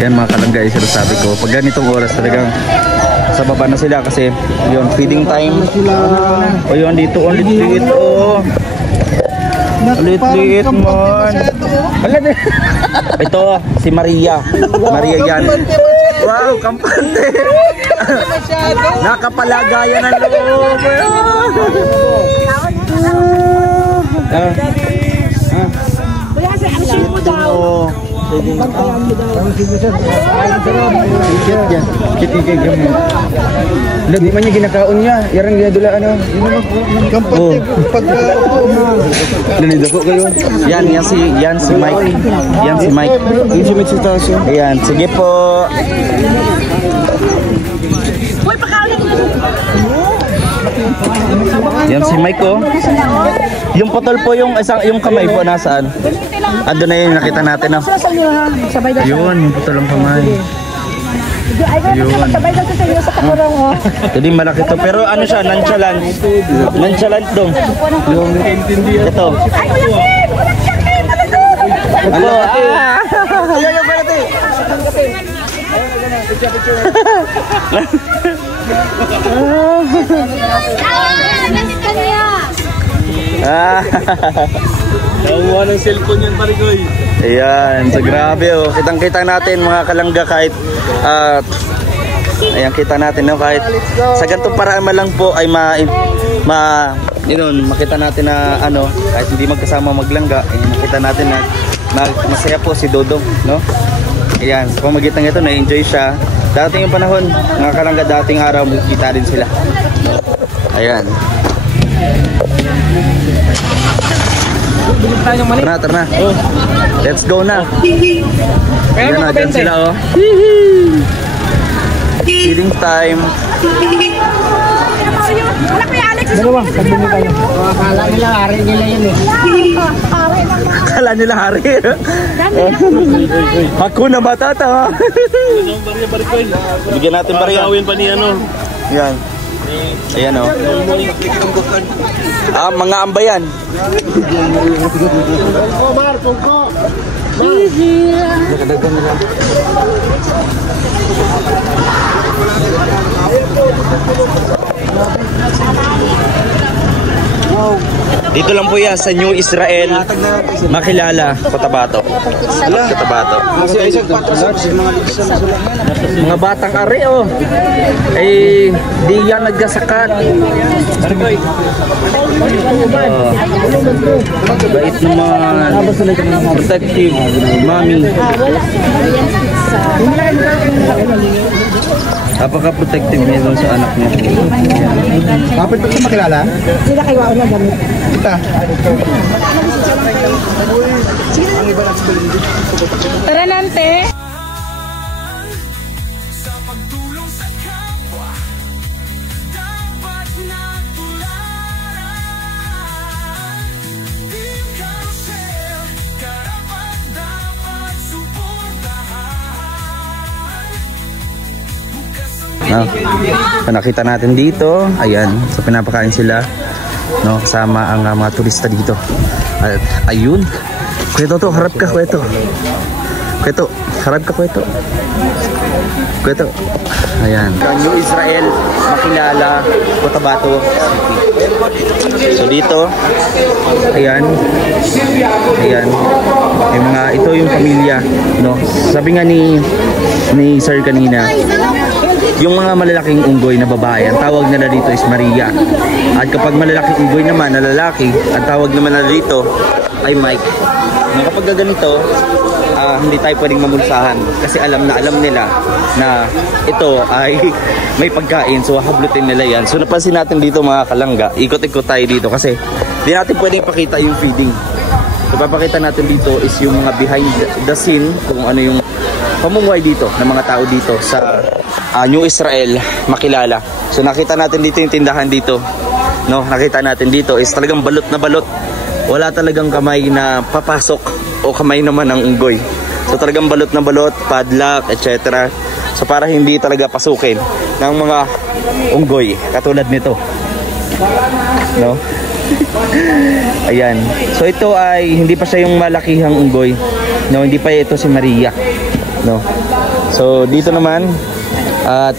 Yan mga kalangga, sinasabi ko. Pag ganitong oras talagang sa baba na sila kasi yun, feeding time. O yun, dito ulit oh. Ulit mon. Ito, si Maria. Maria yan. Wow, kampante. Nakapalagayan ng loob. Hindi man niya ginakaon niya. Yarang ginadula ano. Oh. Nalito ko kayo. Yan si Mike. Yan si Mike. Ayan, sige po. Yan si Mike oh. Yung putol po yung kamay po nasaan? Ando na yun, nakita natin oh. Yun, yung putol ang kamay. Yun. Jadi malaki to pero ano siya, nonchalant. Nonchalant dong. Yung ito. Ano? Ayan yung pala ito. Nakuha ng cellphone yan pare ko eh. Ayan, so grabe oh. Kitang-kita natin mga kalangga kahit ayan, kita natin no, kahit sa ganitong paraan lang po ay makita natin na ano, kahit hindi magkasama maglangga, makita natin na masaya po si Dodong, no? Ayan, sa pamagitan ito na-enjoy siya. Dating yung panahon, mga kalangga, dating araw magkita din sila. Ayan. Tara. Oh. Let's go na. Ayan na, dyan sila oh. Feeding time. Dalawa, sabihin tayo. Akala nila hari nila yun eh. Akala nila hari. Hakuna Matata. Bigyan natin bariya. Gawin pa ni ano. Yan. Ayan o. Mga ambayan. Mar, tungko. Dito lang po yan sa New Israel, Makilala, Cotabato. Cotabato. Mga batang ari oh. Eh di yan nagkasakat. Bait naman. Protective, mami. Napaka-protective niya doon sa anak niya. Kapit ba siya makilala? Sila kayo ako na gamit. Kita. Tara nante. Nakita natin dito, ayan, so pinapakain sila, no, kasama ang mga turista dito. At ayun, Kuya harap ka, Kuya harap ka, Kuya ayan, New Israel, Makilala, Cotabato City. So dito, ayan, yung mga, ito yung pamilya, no, sabi nga ni Sir kanina, yung mga malalaking unggoy na babae, ang tawag nila dito is Maria. At kapag malalaking unggoy naman na lalaki, ang tawag naman nila dito ay Mike. Kapag ganito, hindi tayo pwedeng mamulsahan kasi alam nila na ito ay may pagkain, so hablutin nila yan. So napansin natin dito mga kalangga, ikot-ikot tayo dito kasi di natin pwedeng pakita yung feeding. So papakita natin dito is yung mga behind the scene, kung ano yung pamumuhay dito ng mga tao dito sa New Israel, Makilala. So nakita natin dito yung tindahan dito, no? Nakita natin dito is talagang balot na balot. Wala talagang kamay na papasok o kamay naman ng unggoy. So talagang balot na balot, padlock, etc. So para hindi talaga pasukin ng mga unggoy katulad nito, no? Ayan. So ito ay hindi pa siya yung malakihang unggoy, no? Hindi pa ito si Maria. no. So dito naman at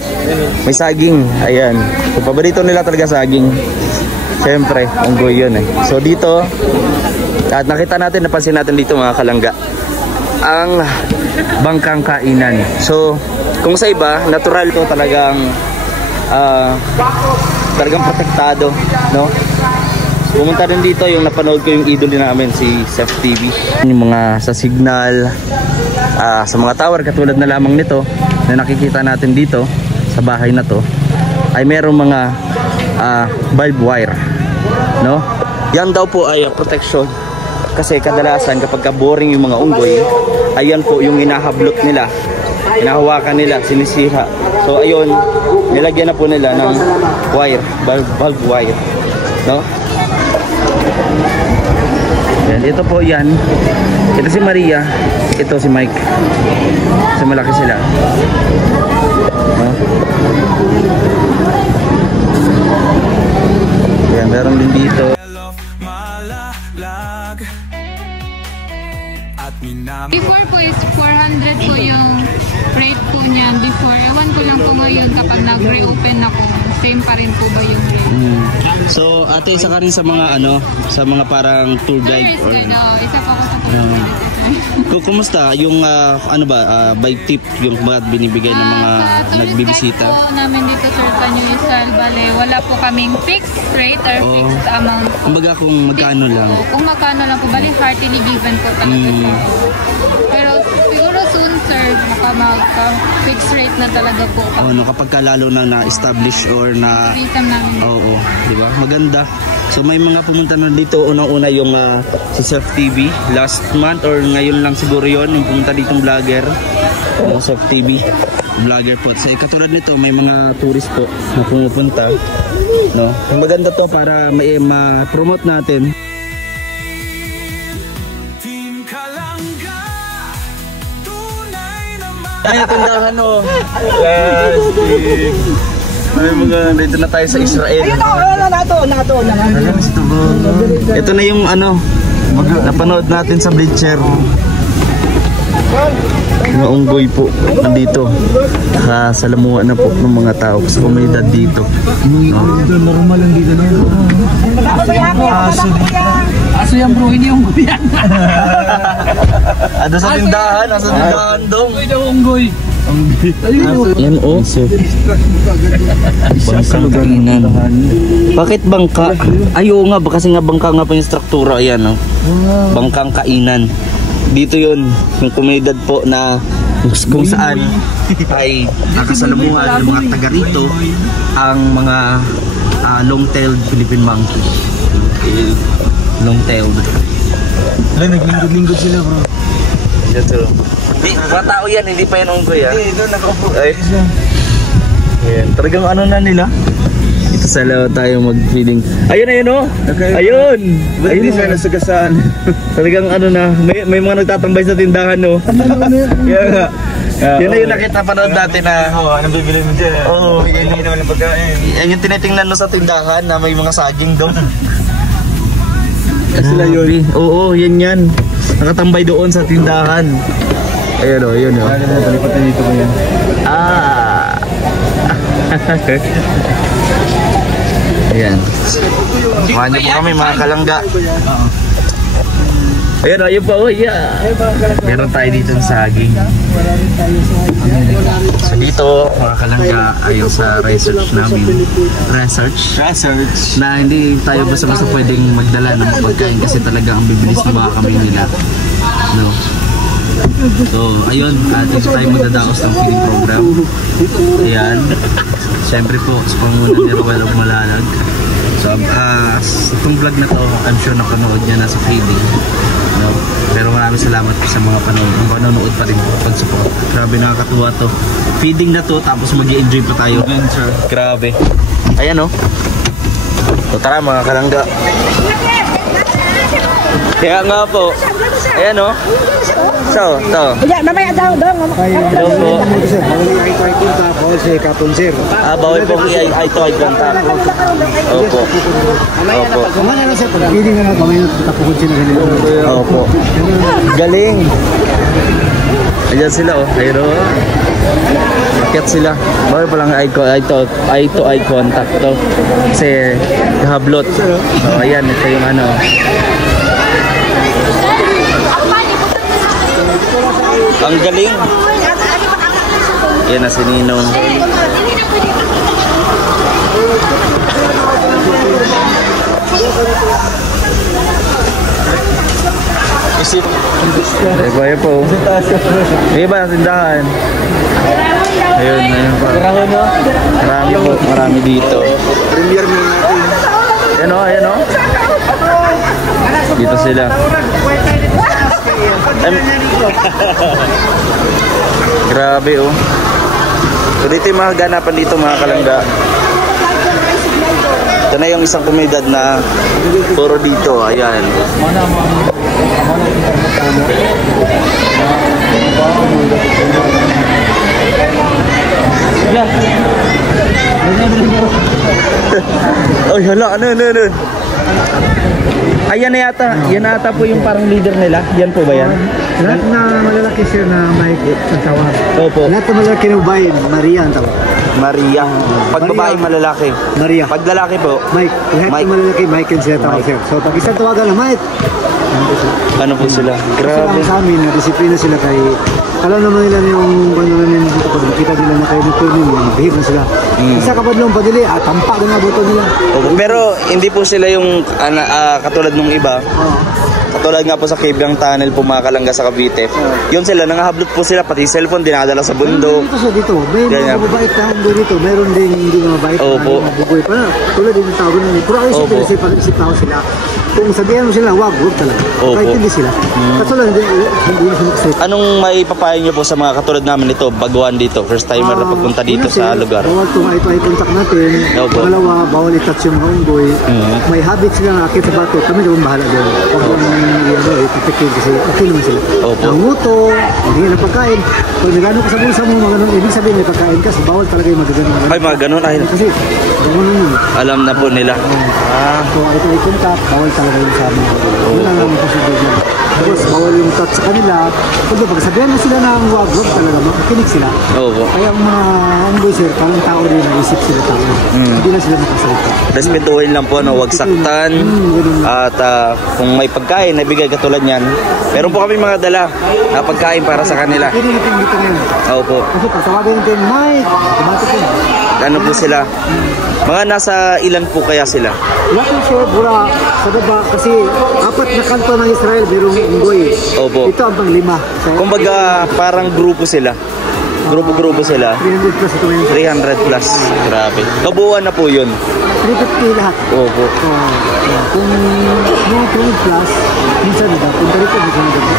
may saging. Ayan. So, paborito nila talaga saging. Siyempre, unggoy yun eh. So dito at nakita natin, napansin natin dito mga kalangga, ang bangkang kainan. So kung sa iba, natural to, talagang protektado, no? Pumunta rin dito, yung napanood ko yung idol namin, si Chef TV. Yung mga sa signal, sa mga tower, katulad na lamang nito, na nakikita natin dito, sa bahay na to, ay merong mga barbed wire, no? Yan daw po ay protection. Kasi kadalasan kapag boring yung mga unggoy, ayan po yung inahablot nila, hinahawakan nila, sinisira. So ayun, nilagyan na po nila ng wire, barbed wire, no? Yan, ito po yan. Ito si Maria, ito si Mike. So malaki sila, no? Yan, meron din dito. Before po is 400 po yung rate po niyan before. Ewan ko lang po ngayon kapag nag-reopen ako, same pa rin po ba yung rate? So ate, isa ka rin sa mga sa mga parang tour guide Tourist guide, isa po ako sa tour guide. Kumusta yung by tip yung mga binibigay ng mga nagbibisita? Sa tourist guide po namin dito Sir Panyo Isal, bale, wala po kaming fixed rate or fixed amount po. Kumbaga kung magkano lang? Kung magkano lang po, bali heartily given po talaga sir. Pero siguro soon sir, maka-fixed rate na talaga po. Kapag lalo na na-establish or na... Oo, di ba? Maganda. So may mga pumunta na dito, unang-una yung si Chef TV last month or ngayon lang siguro yon, yung pumunta ditong vlogger, Chef TV vlogger po. So katulad nito, may mga tourist po na pumupunta, no? Maganda to para ma-promote natin. Ay, tindahan o. Plastic. Ay mga, dito na tayo sa Israel. Ayun nato. Ito na yung napanood natin sa Bleacher. Mga unggoy po nandito. Salamuha na po ng mga tao sa komunidad dito. Normal lang dito na yun. Aso yan bro, hindi unggoy yan. Ano sa tindahan? Nasa tindahan dong. Unggoy. Yan o. Bangkang kainan. Bakit bangka? Ayaw nga, kasi nga bangka nga pa yung struktura. Ayan o. Bangkang kainan. Dito yun, yung komunidad po na kung saan ay nakasalamuhan ng mga taga rito ang mga long-tailed Philippine monkey. Long-tailed. Ay, naglingkod-lingkod sila bro. Ito. Mga tao yan, hindi pa yan unggoy ha. Ito, nakaupo. Ayan, talagang na nila. Ito sa lawa tayo mag-feeding. Ayun o. Ayun. Hindi sila nasagasaan. Talagang may mga nagtatambay sa tindahan no. Kaya nga. Yan na yung nakita panood natin na. Anong bibili mo dyan? Oo. Hindi naman ang pagkain. Yan yung tinitingnan no sa tindahan na may mga saging doon. Sila yun. Oo, yan. Nakatambay doon sa tindahan. Ayan o, yun o. Palipatan dito ko yan. Ayan. Samahan niyo po kami mga kalangga. Ayan o, yun pa o. Meron tayo dito ng saging. So dito mga kalangga ay sa research namin. Research na hindi tayo basta-basta pwedeng magdala ng pagkain kasi talaga ang bibilis ng mga kami nila. No. So ayun, dito tayo magdadaos ng feeding program. Ayan. Siyempre po sa pangunan ni Roel of Malalag. So itong vlog na to, I'm sure napanood niya na sa feeding. No? Pero maraming salamat sa mga panonood pa rin pag-support. Grabe, nakakatuwa to. Feeding na to tapos mag-i-enjoy pa tayo. Grabe. Ayan o. So tara mga kalangga. Kaya nga po. Ayan o. So, to. Mamaya daw. Hello po. Kapon sir. Bawal po eye to eye contact. Opo. Opo. Hindi nga na kamay na tapukod sila ganito. Opo. Galing. Ayan sila oh, ayun oh. Akyat sila. Bawal palang eye to eye contact to. Kasi hablot. Oh, ayan, ito yung ano. Ang galing. Ayan na si Ninong. Isip. Ay po. May iba tindahan. Ayun, ayun pa. Marami po, marami dito. Premier na natin. Ayan o, ayan o. Dito sila. Grabe oh. So dito yung mga ganapan dito mga kalangga. Ito na yung isang komunidad na puro dito, ayan. Ay hala, ano. Ayan na yata, yan ata po yung parang leader nila. Yan po ba yan? Lahat na malalaki sir na may ang tawag. Opo. Lahat na malalaki ng bayan, Maria ang tawag. Maria. Pag babaeng malalaki. Maria. Pag lalaki po. Mike. Lahat Mike. na malalaki, Mike and sila tawag sir. So pag isang tawagan na Mike, Ano po sila? kasi Grabe. lang sa amin, disiplina sila kay alam naman nila yung ano namin dito pag nakita nila na kayo nagtunin, bihir na sila. Isa kapag nung padili, tampak na buto nila. Pero hindi po sila yung katulad nung iba. Katulad nga po sa Kibyang Tunnel po mga kalangga sa Cavite. Yun sila, nangahablot po sila, pati cellphone dinadala sa bundok. Dito siya dito, may Ganyan. mga mabait na hanggang dito, meron din hindi na mabait Opo. na bugoy pa na. Tulad din ng tao nun, pero ay Opo. isip pag-isip tao sila. Kung sabihan mo sila, wag talaga. Opo. Kahit hindi sila. Katulad hindi na sila kasi. Anong may papayo nyo po sa mga katulad namin ito, baguhan dito, first timer na pagpunta dito sa lugar? Bawal itong eye contact natin. Opo. Pangalawa, bawal i-touch yung mga unggoy. May habit sila na akit sa bato. Kami naman bahala doon. Huwag yung ipipikil kasi okay naman sila. Opo. Ang nguto, hindi na pagkain. Pag nagano ka sa bulsa mo, mga ganun, ibig sabihin may pagkain ka. So bawal talaga yung magagano. Ay, mga ganun. Ay, Kasi, ganun yun. alam na po nila. So, eye contact, bawal talaga yung sa amin. Wala naman posible na. Tapos, bawal yung touch sa kanila. Pag sabihan mo sila ng wag talaga, makikinig sila. Opo. Kaya ang mga unggoy sir, parang tao rin, naisip sila tao. Hindi na sila makasalita. Respetuhin lang po, no? Huwag saktan. At kung may pagkain na bigay katulad niyan, meron po kami mga dala na pagkain para sa kanila. Pwede natin dito ngayon. Opo. Kasi pag tawagin natin, Mike, automatic yun. Ano po sila? Mga nasa ilan po kaya sila? Lahat yung sir, bura sa baba. Kasi 4 na kanto ng Israel, merong unggoy. Opo. Ito ang pang-5. So, Kumbaga, parang grupo sila. Grupo-grupo sila. 300 plus ito ngayon. 300 plus. Grabe. Kabuuan na po yun. 350 lahat. Opo. Kung mga 300 plus, minsan nila, punta rito, minsan nila.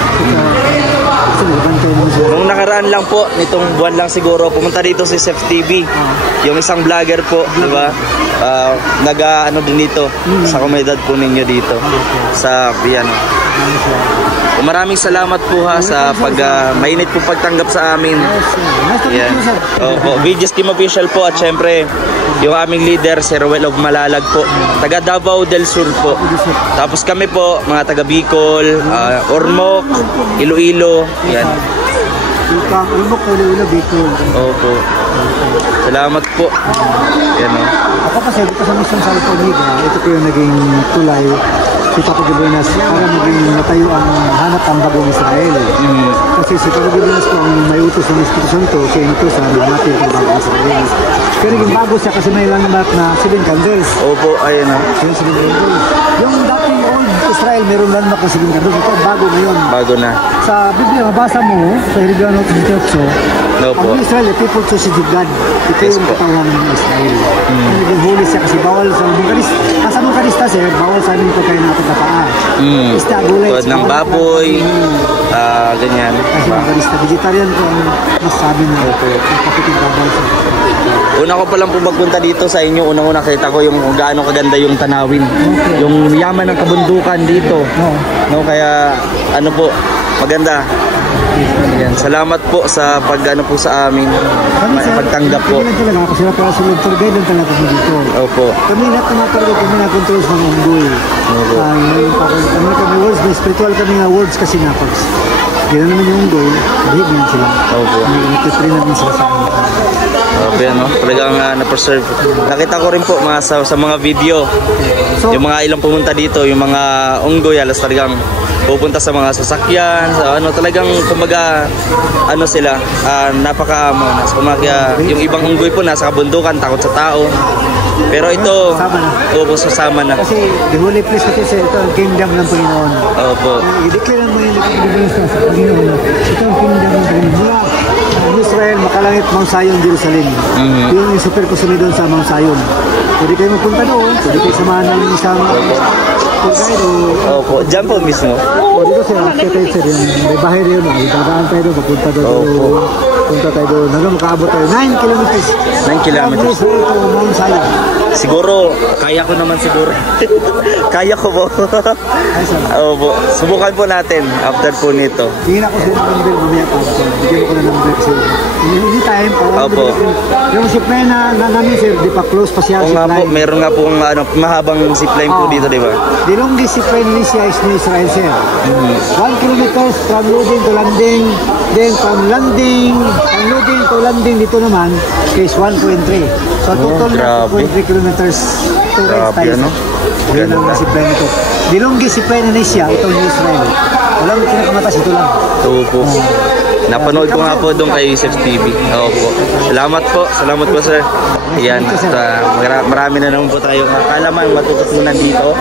Kasi nagbantay naman sila. Nung nakaraan lang po, nitong buwan lang siguro, pumunta dito si Chef TV. Yung isang vlogger po, di ba? Nag-ano din dito, sa komunidad po ninyo dito. Sa Viano. Maraming salamat po ha sa mainit po pagtanggap sa amin. Yan. Opo, VG's Team Official po at syempre yung aming leader, si Rowell of Malalag po. Taga Davao del Sur po. Tapos kami po, mga taga Bicol, Ormoc, Iloilo. Yan. Ipang ulmok ko nila dito. Opo. Salamat po. Yan o. Ako kasi dito sa Mission Salponiga, ito ko yung naging tulay si Papa Gibuenas para maging matayo ang hanap ang bagong Israel. Kasi si Papa Gibuenas po ang may utos ng Espiritu Santo, siya yung utos na natin ang bagong Israel. Pero naging bago siya kasi may landmark na 7 candles. Opo, ayun o. Yung 7 candles. Yung dating old Israel, meron landmark na 7 candles. Ito bago ngayon. Bago na. Sa Biblia, mabasa mo sa Hebreo 18, Opo. ang Israel, the people chosen of God. Ito Yes yung po. katawan ng Israel. Naging holy siya kasi bawal sa Bukarista. Sa Bukarista sir, bawal sa amin ito kayo natin na paa. Isda, gulay. Tulad ng baboy, ganyan. Kasi Bukarista, vegetarian ko ang masabi na kapitin bawal siya. Una ko pa lang po magpunta dito sa inyo. Unang-una kita ko yung kung gaano kaganda yung tanawin. Yung yaman ng kabundukan dito. No, kaya ano po, maganda. Ayan, salamat po sa pag-ano po sa amin. Pagtanggap po. Kami lang talaga ako, sila para sa tour guide lang talaga kami dito. Opo. Kami lahat naman talaga kami na-control sa mga unggoy. Kami words, may spiritual kami nga words kasi nga pag yun naman yung unggoy, bahig naman sila. Opo. Nag-train namin sila sa amin. Okay, ano? Talagang na-preserve. Nakita ko rin po sa mga video. Yung mga ilang pumunta dito, yung mga unggoy, alas talagang pupunta sa mga sasakyan, sa ano talagang kumbaga ano sila, napakaamo na. Kumbaga yung ibang unggoy po nasa kabundukan, takot sa tao. Pero ito, opo, sasama na. Kasi the holy place kasi ito ang kingdom ng Panginoon. Opo. I-declare mo yung Panginoon. Ito ang kingdom ng Panginoon. Mula Israel, makalangit, Mount Zion, Jerusalem. Yung super kusumi doon sa Mount Zion. Pwede kayo magpunta doon, pwede kayo samahan ng isang tour guide o... Opo, dyan po mismo. O dito sir, akitay sir, may bahay rin, dadaan tayo doon, papunta doon. Punta tayo doon, hanggang makaabot tayo. 9 kilometers. 9 kilometers. Ito, Mount Zion. Siguro, kaya ko naman siguro. Kaya ko po. Ay, sir. Opo, subukan po natin after po nito. Tingin ako sir, number mamaya pa. Bigyan ko na number sir. Anytime, Opo. Yung zipline na namin sir, di pa close pa siya. Oo nga po, meron nga po mahabang zipline po dito, di ba? The longest zipline ni siya is ni Israel sir. 1 kilometers from loading to landing. Then from loading to landing dito naman is 1.3. So total na 2.3 kilometers to rest tayo. Ano? Yan ang zipline nito. The longest zipline na siya, ito ni Israel. Walang pinakamatas, ito lang. Oo po. Napanood ko nga po doon kay Sef TV. Opo. Salamat po sir. Ayan, marami na naman po tayong kaalaman, matututunan dito.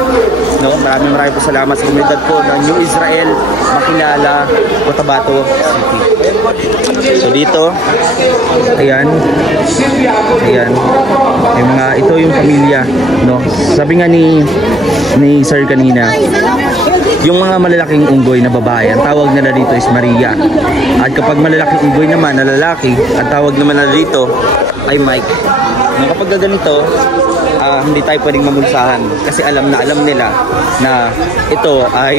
No? Maraming po salamat sa komunidad po ng New Israel, Makilala, Cotabato City. So dito, ayan, ito yung pamilya, no? Sabi nga ni Sir kanina, yung mga malalaking unggoy na babae, ang tawag nila dito is Maria. At kapag malalaking unggoy naman na lalaki, ang tawag naman nila dito ay Mike. Kapag ganito, hindi tayo pwedeng mamulsahan kasi alam nila na ito ay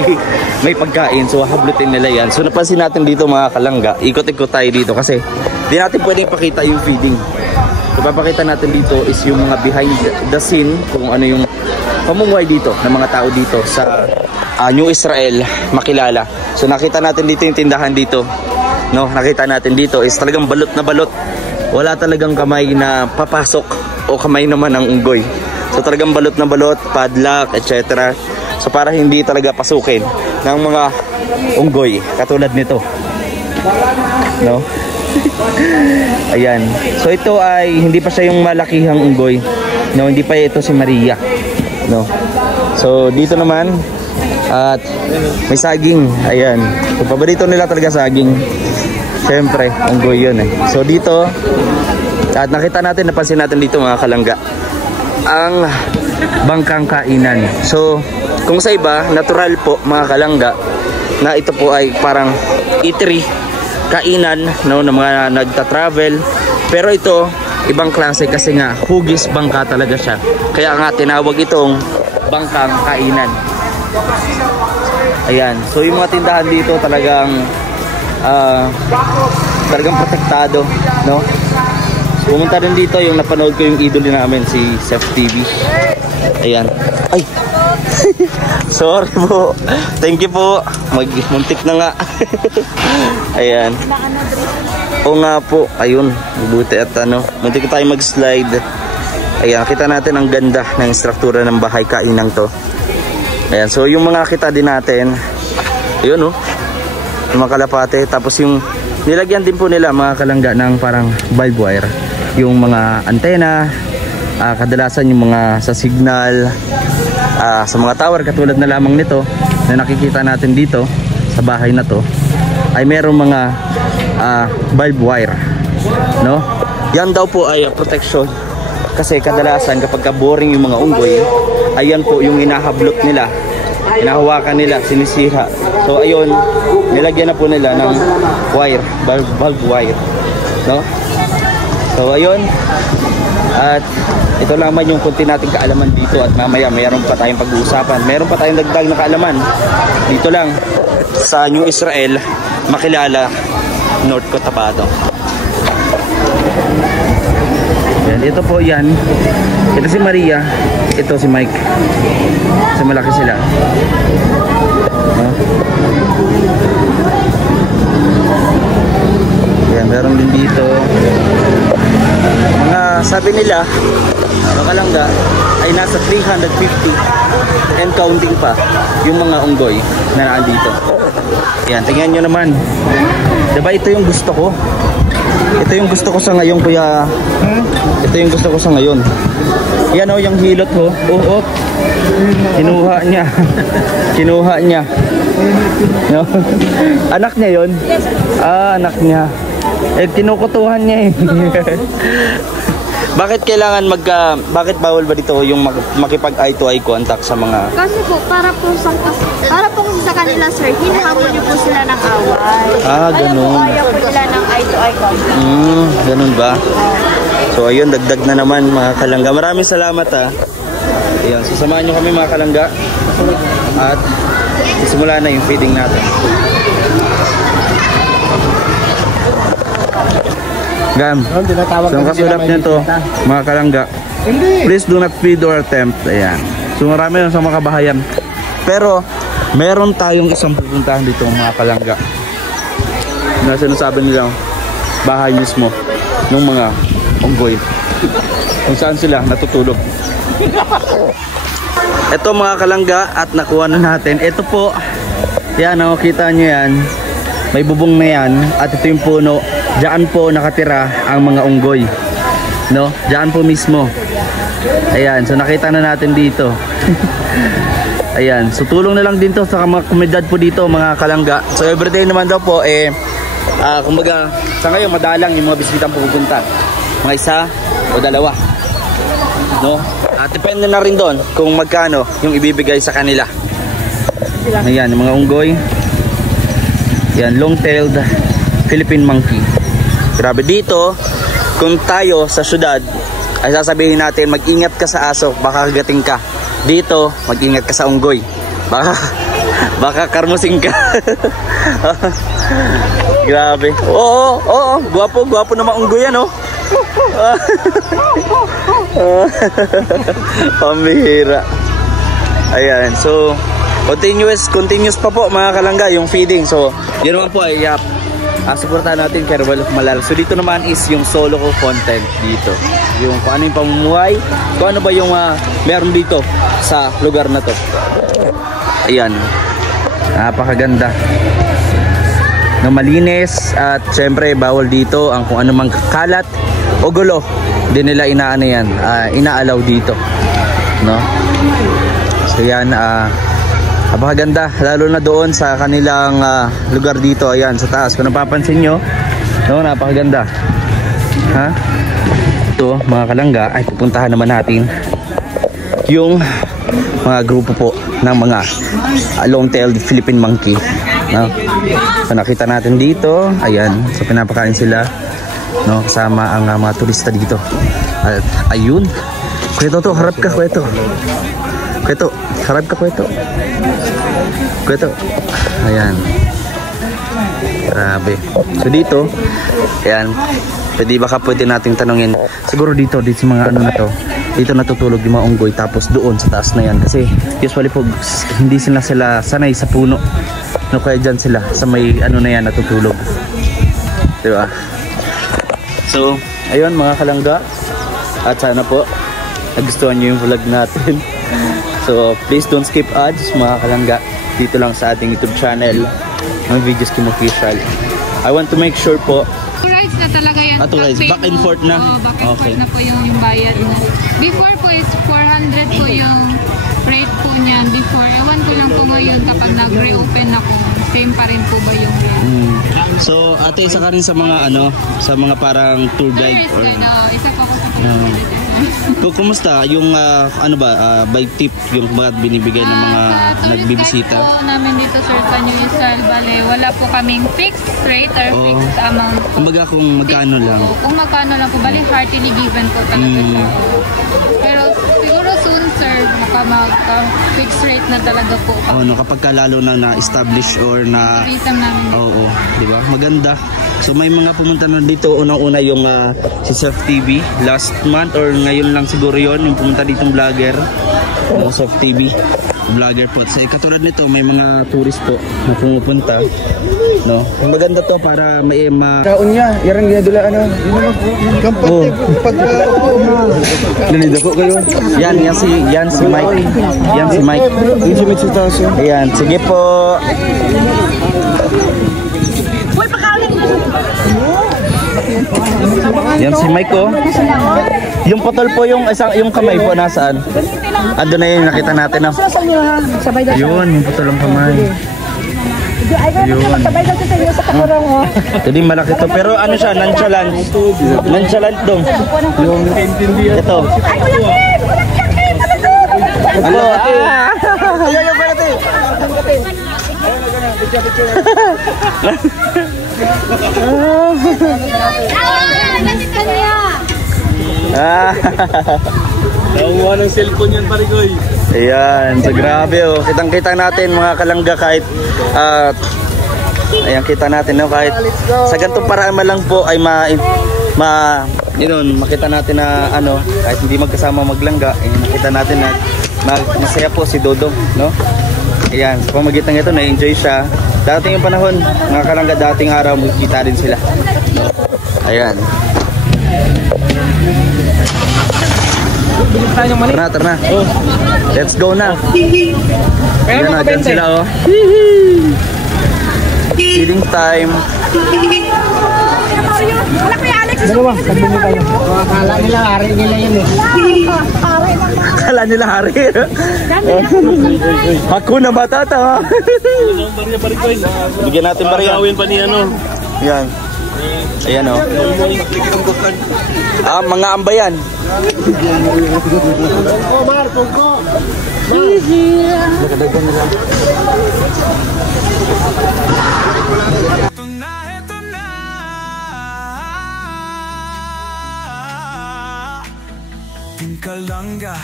may pagkain, so hablutin nila yan. So napansin natin dito mga kalangga, ikot-ikot tayo dito kasi di natin pwedeng pakita yung feeding. Ipapakita natin dito is yung mga behind the scene, kung ano yung pamumuhay dito ng mga tao dito sa New Israel, Makilala. So nakita natin dito yung tindahan dito, no? Nakita natin dito is talagang balot na balot. Wala talagang kamay na papasok o kamay naman ng unggoy. So talagang balot na balot, padlock, etc. So para hindi talaga pasukin ng mga unggoy katulad nito, no? Ayan. So ito ay hindi pa siya yung malakihang unggoy, no? Hindi pa ito si Maria, no? So dito naman at may saging. Ayan. So paborito nila talaga saging. Siyempre, unggoy yun eh. So dito, at nakita natin, napansin natin dito mga kalangga, ang bangkang kainan. So kung sa iba, natural po mga kalangga, na ito po ay parang eatery, kainan, no, ng mga nagta-travel. Pero ito, ibang klase kasi nga, hugis bangka talaga siya. Kaya nga tinawag itong bangkang kainan. Ayan. So yung mga tindahan dito talagang protektado, no? So, pumunta rin dito yung napanood ko yung idol namin, si Sef TV. Ayan. Ay! Sorry po. Thank you po. Muntik na nga. Ayan. O nga po. Ayun. Buti at ano. Muntik tayo mag-slide. Ayan. Kita natin ang ganda ng struktura ng bahay kainang to. Ayan. So yung mga kita din natin. Ayun oh. Yung mga kalapate. Tapos yung nilagyan din po nila mga kalangga ng parang barbed wire. Yung mga antena. Kadalasan yung mga sa signal. Sa mga tower katulad na lamang nito na nakikita natin dito sa bahay na to ay merong mga barbed wire, no? Yan daw po ay protection kasi kadalasan kapag boring yung mga unggoy, ayan po yung hinahablot nila, hinahawakan nila, sinisira. So ayun, nilagyan na po nila ng wire, barbed wire, no? So ayun, at ito naman yung kunti nating kaalaman dito at mamaya mayroon pa tayong pag-uusapan. Mayroon pa tayong dagdag na kaalaman dito lang sa New Israel, makilala North Cotabato. Yan, ito po yan. Ito si Maria, ito si Mike. So malaki sila. Yan, meron din dito. Mga sabi nila, makalangga ay nasa 350 and counting pa yung mga unggoy na nandito. Yan, tingnan nyo naman. Diba ito yung gusto ko? Ito yung gusto ko sa ngayon, kuya. Ito yung gusto ko sa ngayon. Yan o, yung hilot ho. Oh. Kinuha niya. Kinuha niya. Anak niya yon? Ah, anak niya. Eh, kinukutuhan niya eh. Bakit kailangan bakit bawal ba dito yung makipag eye to eye contact sa mga... Kasi po, para po kasi sa kanila, sir, hinahamon niyo po sila ng away. Ah, ganun. Ayaw po nila ng eye to eye contact. Ganun ba? So ayun, dagdag na naman mga kalangga. Maraming salamat ha. Ayan, sasamahan nyo kami mga kalangga. At simula na yung feeding natin. Gam, so ang kasulat nito mga kalangga, please do not feed or attempt. Ayan. So marami lang sa mga kabahayan. Pero meron tayong isang pupuntahan dito mga kalangga na sinasabi nilang bahay mismo ng mga unggoy kung saan sila natutulog. Ito mga kalangga, at nakuha na natin. Ito po, yan o, kita nyo yan, may bubong na yan, at ito yung puno. Diyan po nakatira ang mga unggoy, no? Diyan po mismo. Ayan, so nakita na natin dito. Ayan, so tulong na lang din to sa mga komunidad po dito mga kalangga. So everyday naman daw po kumbaga sa ngayon madalang yung mga bisitang pupunta, mga isa o dalawa, no? At depende na rin doon kung magkano yung ibibigay sa kanila. Ayan, yung mga unggoy. Yan, long-tailed Philippine monkey. Grabe dito, kung tayo sa syudad ay sasabihin natin mag-ingat ka sa aso, baka kagating ka. Dito, mag-ingat ka sa unggoy, baka karmusing ka. Grabe. Oo, gwapo na mga unggoy yan, oh. Pambihira. Ayan, so continuous pa po mga kalangga yung feeding. So yun naman po ay suportahan natin kay Roel Malal. So dito naman is yung solo ko content dito, yung kung ano yung pamumuhay, kung ano ba yung meron dito sa lugar na to. Ayan, napakaganda na malinis, at syempre bawal dito ang kung ano mang kalat o gulo, di nila inaano yan, inaalaw dito, no? So yan, napakaganda, lalo na doon sa kanilang lugar dito. Ayan, sa taas, kung napapansin nyo, no, napakaganda. Ito mga kalangga, ay pupuntahan naman natin yung mga grupo po ng mga long-tailed Philippine monkey, no? So nakita natin dito, ayan, so pinapakain sila, no, kasama ang mga turista dito. At ayun, Kweto, harap ka, Kweto. Harap ka, Kweto. Ayan. Grabe. So dito, ayan, pwede nating tanungin. Siguro dito sa mga ano na to, dito natutulog yung mga unggoy, tapos doon sa taas na yan. Kasi usually po, hindi sila sanay sa puno, no, kaya dyan sila sa may ano na yan natutulog, diba? So ayun mga kalangga, at sana po nagustuhan nyo yung vlog natin. So please don't skip ads mga kalangga, dito lang sa ating YouTube channel ng Videos Kim Official. I want to make sure po, 2 rides na talaga yan. 2 rides, back and forth na. Back and Okay. forth na po yung bayad mo. Before po is 400 po yung rate po niyan. Before, ewan ko lang po ngayon kapag nag-reopen ako, same pa rin po ba yung rate? So ate, isa ka rin sa mga sa mga parang tour guide Tourist or guide, isa pa ko sa tourist. kumusta yung by tip yung mga binibigay ng mga nagbibisita? Sa tourist guide po namin dito, Sir Panyo Isal, bale, wala po kaming fixed rate or fixed amount po. Kumbaga kung magkano lang. Kung magkano lang po, bali heartily given po talaga siya. Pero siguro soon, sir, fixed rate na talaga po. No, kapag ka lalo na na-establish or na Rate namin. oo, di ba? Maganda. So may mga pumunta na dito, unang-una yung si Surf TV last month or ngayon lang siguro yon yung pumunta ditong vlogger, Surf TV vlogger po. So katulad nito, may mga tourist po na pumupunta, no? Maganda to para may kaon niya, yarang ginadula ano. Oh. Nalida po kayo. Yan si Mike. Yan si Mike. Yung si Mitsubishi. Ayan, sige po. Yan si Mike oh. Yung putol po yung kamay po nasaan? Ando na yun, nakita natin oh. Yun, yung putol ng kamay. Yun. Jadi malaki to, pero ano siya, nonchalant. Nonchalant dong. Yung ito. Hello. Ayan pa natin. Nakuha ng cellphone yan, Parigoy. Ayan, so grabe oh. Kitang-kita natin mga kalangga kahit ayan, kita natin no, kahit sa ganitong paraan lang po ay makita natin na ano, kahit hindi magkasama maglangga, makita natin na masaya po si Dodong, no? Ayan, sa pamagitan ito na-enjoy siya. Dating yung panahon, mga kalangga, dating araw magkita din sila, no? Ayan. Tara. Let's go na. Ayan na, dyan sila oh. Feeding time. Dalawa, sabihin tayo. Akala nila hari nila yun eh. Akala nila hari. Hakuna Matata. Bigyan natin barya. Gawin pa ni ano. Yan. Ayan o. Mga ambayan. Nakadagdan nila. Kalangga